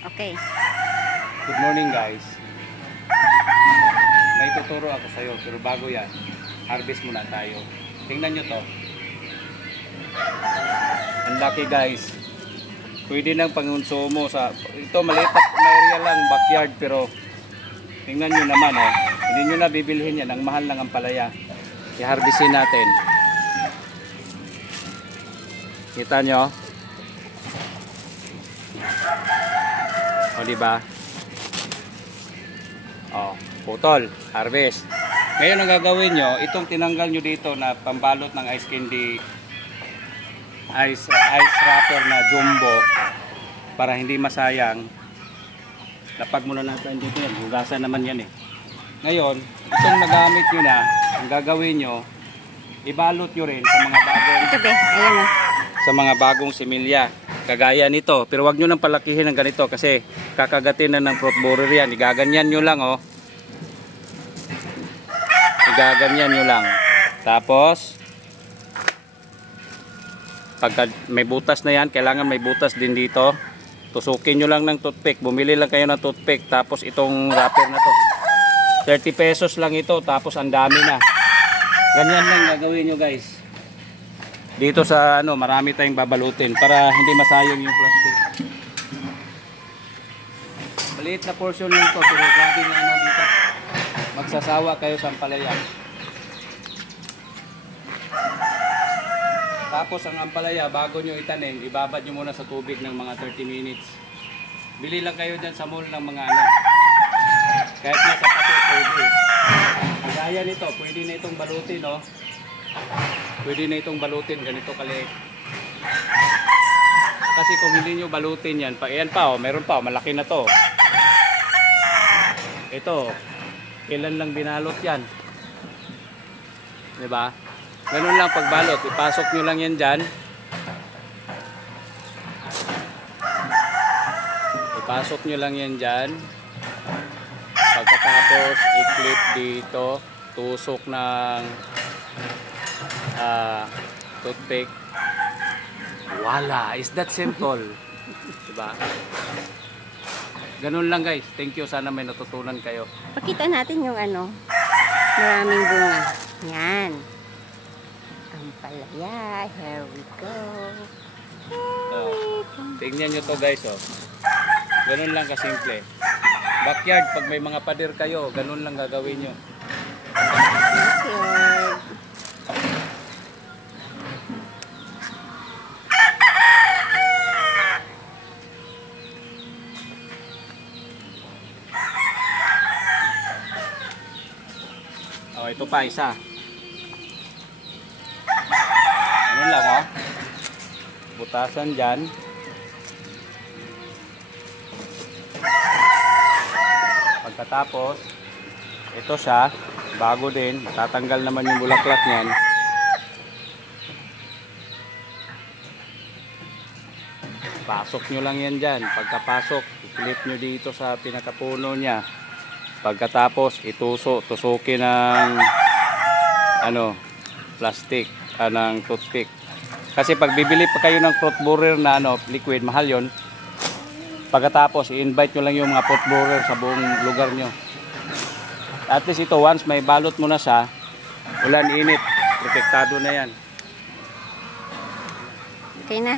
Okay. Good morning guys. May tuturo ako sa iyo pero bago yan, harvest muna tayo. Tingnan nyo to. Ang laki guys. Pwede nang pangonsumo sa ito maliit na area lang backyard pero tingnan nyo naman oh. Hindi nyo na bibilhin yan, ang mahal ng ampalaya. I-harvestin natin. Kita nyo? O diba? O, putol, harvest. Ngayon ang gagawin nyo, itong tinanggal nyo dito na pambalot ng ice candy, ice wrapper na jumbo para hindi masayang. Lapag muna natin dito yan, hugasan naman yan eh. Ngayon, itong nagamit nyo na, ang gagawin nyo, ibalot nyo rin sa mga bagong sa mga bagong similya. Kagaya nito, pero wag nyo nang palakihin ng ganito kasi kakagatin na ng fruit borer yan. Igaganyan nyo lang oh. Igaganyan nyo lang. Tapos pagka may butas na yan, kailangan may butas din dito. Tusukin nyo lang ng toothpick. Bumili lang kayo ng toothpick. Tapos itong wrapper na to 30 pesos lang ito. Tapos ang dami na. Ganyan lang gagawin nyo guys. Dito sa ano, marami tayong babalutin para hindi masayang yung plastic. Maliit na portion lang to pero grabe na ano dito. Magsasawa kayo sa ampalaya. Tapos ang ampalaya, bago nyo itanim, ibabad nyo muna sa tubig ng mga 30 minutes. Bili lang kayo dyan sa mall ng mga ano. Kahit nasa paso, pwede. Kagaya nito, pwede na itong balutin, no? Pwede na itong balutin, ganito kaliit. Kasi kung hindi nyo balutin yan, yan pa, oh, meron pa, oh, malaki na to. Ito, kailan lang binalot yan. Diba? Ganun lang pagbalot, ipasok nyo lang yan dyan. Ipasok nyo lang yan dyan. Pagkatapos, i-clip dito, tusok ng toothpick. Wala, is that simple. Diba? Ganun lang guys. Thank you, sana may natutunan kayo. Pakita natin yung ano, maraming bunga. Yan. Ampalaya, here we go. Tingnan nyo to guys oh. Ganun lang kasimple. Backyard, pag may mga pader kayo, ganun lang gagawin nyo. Backyard. Oh, ito pa isa. Ganun lang oh. Butasan dyan. Pagkatapos, ito siya, bago din, tatanggal naman yung bulaklak niyan. Pasok nyo lang yan dyan. Pagkapasok, i-clip nyo dito sa pinakapuno niya. Pagkatapos, tusukin ng ano, plastic, ng toothpick. Kasi pag bibili pa kayo ng fruit borer na ano, liquid, mahal yon. Pagkatapos, i-invite nyo lang yung mga fruit borer sa buong lugar nyo. At least ito, once may balot mo na siya, ulan, init, protektado na yan. Okay na.